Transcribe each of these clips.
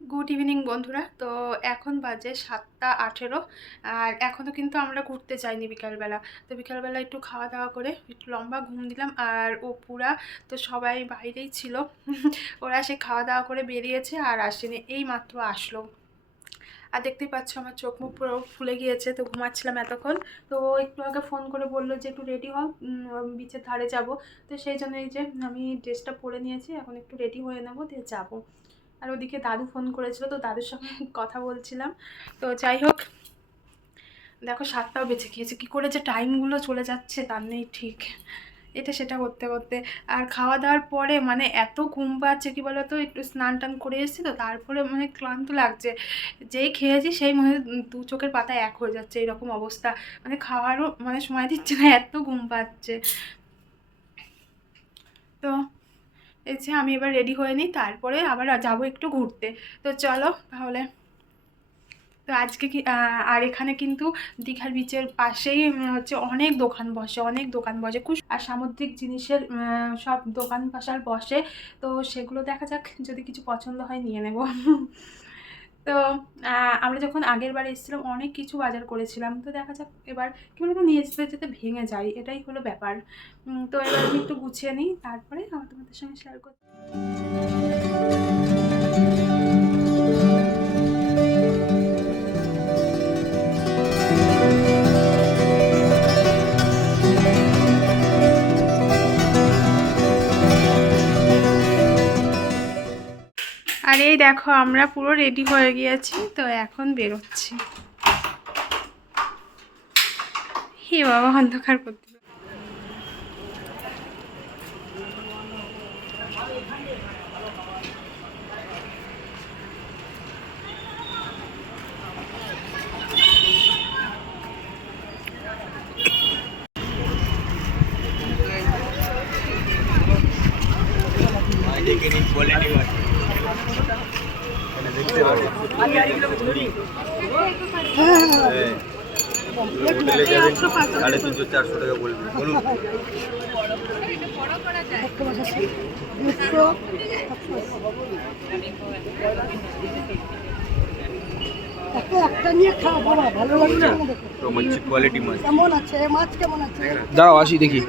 Good evening বন্ধুরা। তো এখন বাজে সাতটা আঠেরো, আর এখনও কিন্তু আমরা ঘুরতে যাইনি বিকালবেলা। তো বিকালবেলা একটু খাওয়া দাওয়া করে একটু লম্বা ঘুম দিলাম, আর ও পুরা তো সবাই বাইরেই ছিল। ওরা সে খাওয়া দাওয়া করে বেরিয়েছে আর আসেনি, এই মাত্র আসলো। আর দেখতেই পাচ্ছ আমার চোখ মুখ পুরো ফুলে গিয়েছে, তো ঘুমাচ্ছিলাম এতক্ষণ। তো একটু আগে ফোন করে বলল যে একটু রেডি হও বিচের ধারে যাব। তো সেই জন্য এই যে আমি ড্রেসটা পরে নিয়েছি, এখন একটু রেডি হয়ে নেব, দিয়ে যাব। আর ওদিকে দাদু ফোন করেছিল, তো দাদুর সঙ্গে কথা বলছিলাম। তো যাই হোক, দেখো সাতটাও বেঁচে গিয়েছে, কী করে যে টাইমগুলো চলে যাচ্ছে তার নেই ঠিক। এটা সেটা করতে করতে। আর খাওয়া দাওয়ার পরে মানে এত ঘুম পাচ্ছে, কী বলো তো একটু স্নান টান করে এসেছি তো, তারপরে মানে ক্লান্ত লাগছে। যেই খেয়েছি সেই মনে দু চোখের পাতা এক হয়ে যাচ্ছে, এরকম অবস্থা। মানে খাওয়ারও মানে সময় দিচ্ছে না, এত ঘুম পাচ্ছে। তো যে আমি এবার রেডি হয়ে নিই, তারপরে আবার যাব একটু ঘুরতে। তো চলো তাহলে। তো আজকে কি আর এখানে কিন্তু দীঘার বিচের পাশেই হচ্ছে অনেক দোকান বসে, অনেক দোকান বসে। খুব আর সামুদ্রিক জিনিসের সব দোকান পাশার বসে। তো সেগুলো দেখা যাক, যদি কিছু পছন্দ হয় নিয়ে নেব। তো আমরা যখন আগের বার এসেছিলাম, অনেক কিছু বাজার করেছিলাম। তো দেখা যাক, এবার কী বলতো, নিয়ে যেতে যেতে ভেঙে যায় এটাই হলো ব্যাপার। তো এবার আমি একটু গুছিয়ে নিই, তারপরে আমার তোমাদের সঙ্গে শেয়ার করতে এই দেখো আমরা পুরো রেডি হয়ে গিয়েছি তো এখন বেরোচ্ছি। হে বাবা অন্ধকার করতে দেখতে পাবে। হোটেলে যাবেন সাড়ে তিনশো চারশো টাকা বলবেন দাঁড়াও আসি দেখি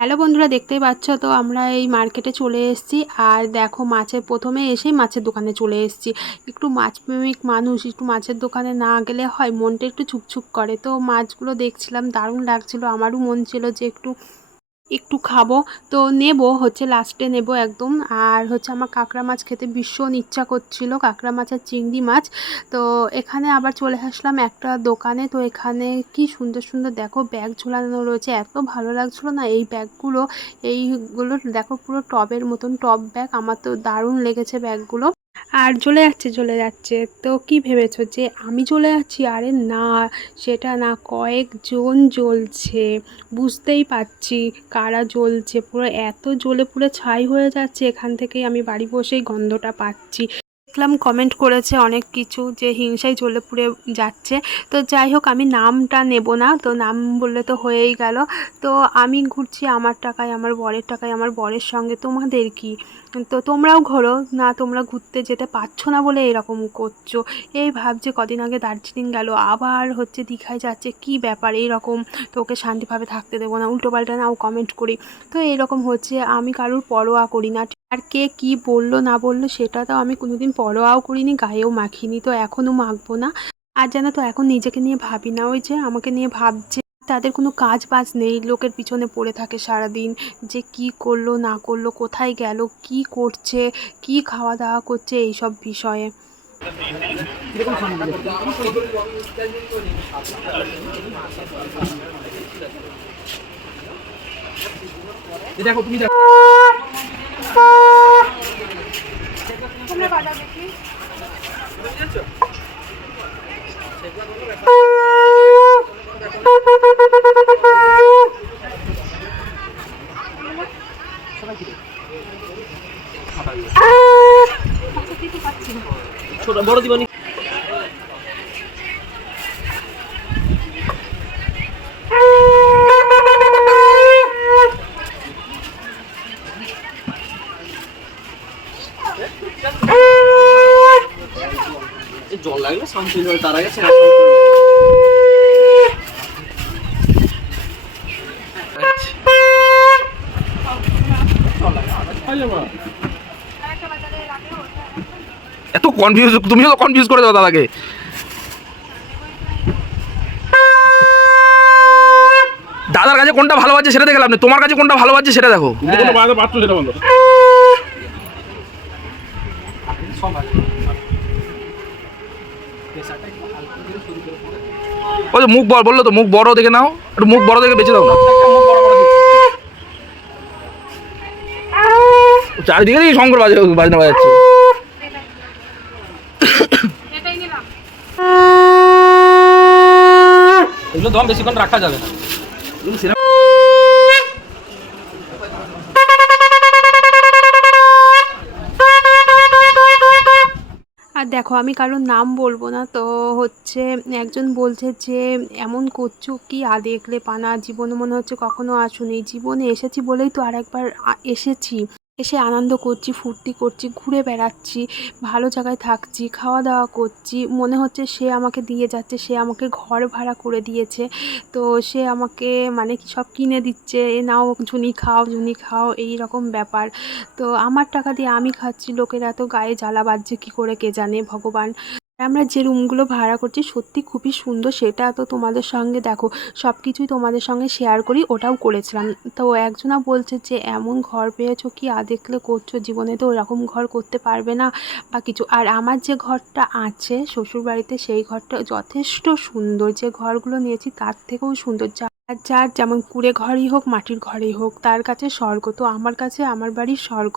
হ্যালো বন্ধুরা, দেখতেই পাচ্ছ তো আমরা এই মার্কেটে চলে এসেছি। আর দেখো, মাছের প্রথমে এসেই মাছের দোকানে চলে এসেছি। একটু মাছপ্রেমিক মানুষ, একটু মাছের দোকানে না গেলে হয়, মনটা একটু ছুকছুক করে। তো মাছগুলো দেখছিলাম, দারুণ লাগছিল। আমারও মন ছিল যে একটু একটু খাব। তো নেব, হচ্ছে লাস্টে নেব একদম। আর হচ্ছে আমার কাঁকড়া মাছ খেতে ভীষণ ইচ্ছা করছিল, কাঁকড়া মাছ আর চিংড়ি মাছ। তো এখানে আবার চলে আসলাম একটা দোকানে। তো এখানে কি সুন্দর সুন্দর দেখো ব্যাগ ঝোলানো রয়েছে। এত ভালো লাগছিল না এই ব্যাগগুলো এইগুলো দেখো পুরো টবের মতন টব ব্যাগ আমার তো দারুণ লেগেছে ব্যাগগুলো আর চলে যাচ্ছে চলে যাচ্ছে। তো কি ভেবেছো যে আমি চলে যাচ্ছি আরে না, সেটা না, কয়েকজন জ্বলছে। বুঝতেই পাচ্ছি কারা জ্বলছে। পুরো এত জ্বলে পুরো ছাই হয়ে যাচ্ছে, এখান থেকেই আমি বাড়ি বসেই গন্ধটা পাচ্ছি। দেখলাম কমেন্ট করেছে অনেক কিছু যে হিংসায় জ্বলে পুড়ে যাচ্ছে। তো যাই হোক, আমি নামটা নেব না, তো নাম বললে তো হয়েই গেল। তো আমি ঘুরছি আমার টাকায়, আমার বরের টাকায়, আমার বরের সঙ্গে। তোমাদের কি? তো তোমরাও ঘোরো, না তোমরা ঘুরতে যেতে পারছ না বলে এরকম করছ? এই ভাবছে কদিন আগে দার্জিলিং গেল, আবার হচ্ছে দীঘায় যাচ্ছে, কি ব্যাপার এইরকম? তোকে শান্তিভাবে থাকতে দেবো না, উল্টোপাল্টা নাও কমেন্ট করি। তো এরকম হচ্ছে, আমি কারোর পরোয়া করি না। আর কে কি বলল, না বলল, সেটা তো আমি কোনোদিন পরোয়াও করিনি, গায়েও মাখিনি, তো এখনও মাখবো না। আর জানো তো, এখন নিজেকে নিয়ে ভাবি না ওই যে, আমাকে নিয়ে ভাবছে, তাদের কোনো কাজ বাজ নেই, লোকের পিছনে পড়ে থাকে সারাদিন, যে কি করল, না করল, কোথায় গেল, কি করছে, কি খাওয়া দাওয়া করছে, এইসব বিষয়ে। দেখো, তুমি ছোট জল লাগলে চেঞ্জ হবে তার আগে এত কনফিউজ তুমি তো কনফিউজ করে দাও দাদাকে। দাদার কাছে কোনটা ভালো আছে সেটা দেখলাম না তোমার কাছে কোনটা ভালো আছে সেটা দেখো। ওই মুখ বড় বলল তো মুখ বড় দেখে নাও একটু মুখ বড় দেখে বেঁচে দাও না। চারিদিকে দেখি শঙ্কর বাজে বাজনা বাজাচ্ছে। এগুলো দম বেশিক্ষণ রাখা যাবে না। আর দেখো আমি কারোর নাম বলব না তো হচ্ছে একজন বলছে যে এমন করছ কি? আ দেখলে পানা জীবনে মনে হচ্ছে কখনো আসুনি। জীবনে এসেছি বলেই তো আরেকবার এসেছি। এসে আনন্দ করছি, ফুর্তি করছি, ঘুরে বেড়াচ্ছি, ভালো জায়গায় থাকছি খাওয়া দাওয়া করছি। মনে হচ্ছে সে আমাকে দিয়ে যাচ্ছে, সে আমাকে ঘর ভাড়া করে দিয়েছে। তো সে আমাকে মানে সব কিনে দিচ্ছে, এ নাও ঝুনি খাও ঝুনি খাও, এই রকম ব্যাপার। তো আমার টাকা দিয়ে আমি খাচ্ছি, লোকেরা তো গায়ে জ্বালা বাজছে, কী করে কে জানে, ভগবান। আমরা যে রুমগুলো ভাড়া করছি, সত্যি খুবই সুন্দর। সেটা তো তোমাদের সঙ্গে দেখো সব কিছুই তোমাদের সঙ্গে শেয়ার করি, ওটাও করেছিলাম। তো একজনা বলছে যে, এমন ঘর পেয়েছ কি? আ দেখলে করছ, জীবনে তো ওরকম ঘর করতে পারবে না। বা কিছু। আর আমার যে ঘরটা আছে, শ্বশুরবাড়িতে সেই ঘরটা যথেষ্ট সুন্দর। যে ঘরগুলো নিয়েছি, তার থেকেও সুন্দর। যা যার যেমন কুড়ে ঘরই হোক, মাটির ঘরেই হোক, তার কাছে স্বর্গ। তো আমার কাছে, আমার বাড়ির স্বর্গ।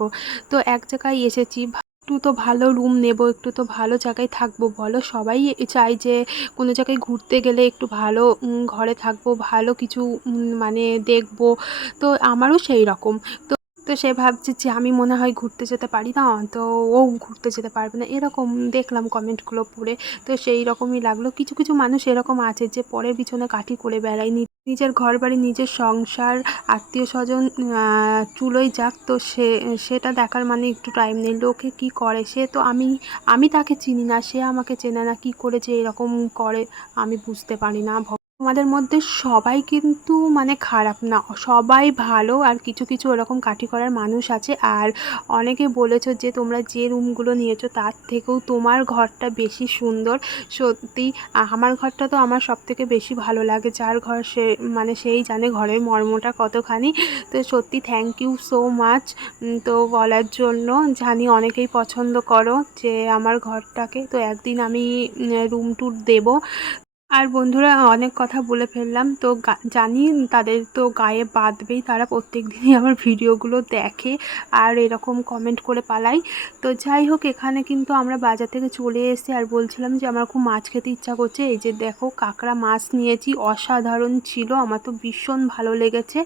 তো এক জায়গায় এসেছি একটু তো ভালো রুম নেব, একটু তো ভালো জায়গায় থাকব। বলো, সবাই চাই যে কোনো জায়গায় ঘুরতে গেলে একটু ভালো ঘরে থাকব, ভালো কিছু মানে দেখব। তো আমারও সেই রকম। তো তো সে ভাবছে যে আমি মনে হয় ঘুরতে যেতে পারি না, তো ও ঘুরতে যেতে পারবে না। এরকম দেখলাম কমেন্টগুলো পড়ে। তো সেই রকমই লাগল। কিছু কিছু মানুষ এরকম আছে যে পরের পিছনে কাঠি করে বেড়ায়। নিজের ঘর বাড়ি নিজের সংসার আত্মীয় স্বজন চুলোই যাক, তো সে, সেটা দেখার মানে একটু টাইম নেই। লোকে কি করে? সে তো আমি আমি তাকে চিনি না। সে আমাকে চেনে না। কি করে যে এরকম করে? আমি বুঝতে পারি না। তোমাদের মধ্যে সবাই কিন্তু মানে খারাপ না। সবাই ভালো আর কিছু কিছু ওরকম কাঠি করার মানুষ আছে। আর অনেকে বলেছ যে তোমরা যে রুমগুলো নিয়েছো তার থেকেও তোমার ঘরটা বেশি সুন্দর। সত্যি আমার ঘরটা তো আমার সব থেকে বেশি ভালো লাগে। যার ঘর সে মানে সেই জানে ঘরের মর্মটা কতখানি। তো সত্যি থ্যাংক ইউ সো মাচ তো বলার জন্য। জানি অনেকেই পছন্দ করো যে আমার ঘরটাকে। তো একদিন আমি রুম টুর দেবো। আর বন্ধুরা, অনেক কথা বলে ফেললাম। তো জানি তাদের তো গায়ে বাঁধবেই তারা। প্রত্যেক দিনই আমার ভিডিওগুলো দেখে আর এরকম কমেন্ট করে পালাই তো যাই হোক, এখানে কিন্তু আমরা বাজার থেকে চলে এসে আর বলছিলাম যে, আমার খুব মাছ খেতে ইচ্ছা করছে। এই যে দেখো, কাঁকড়া মাছ নিয়েছি। অসাধারণ ছিল। আমার তো ভীষণ ভালো লেগেছে।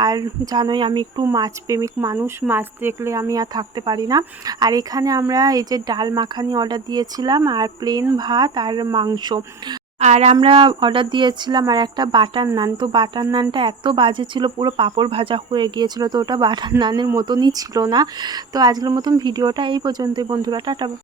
আর জানোই আমি একটু মাছ প্রেমিক মানুষ। মাছ দেখলে আমি আর থাকতে পারি না। আর এখানে আমরা এই যে ডাল মাখানি অর্ডার দিয়েছিলাম। আর প্লেন ভাত আর মাংস। আর আমরা অর্ডার দিয়েছিলাম আর একটা বাটার নান। তো বাটার নানটা এত বাজে ছিল, পুরো পাঁপড় ভাজা হয়ে গিয়েছিল, তো ওটা বাটার নানের মতনই ছিল না। তো আজকের মতন ভিডিওটা এই পর্যন্তই বন্ধুরা, টাটা।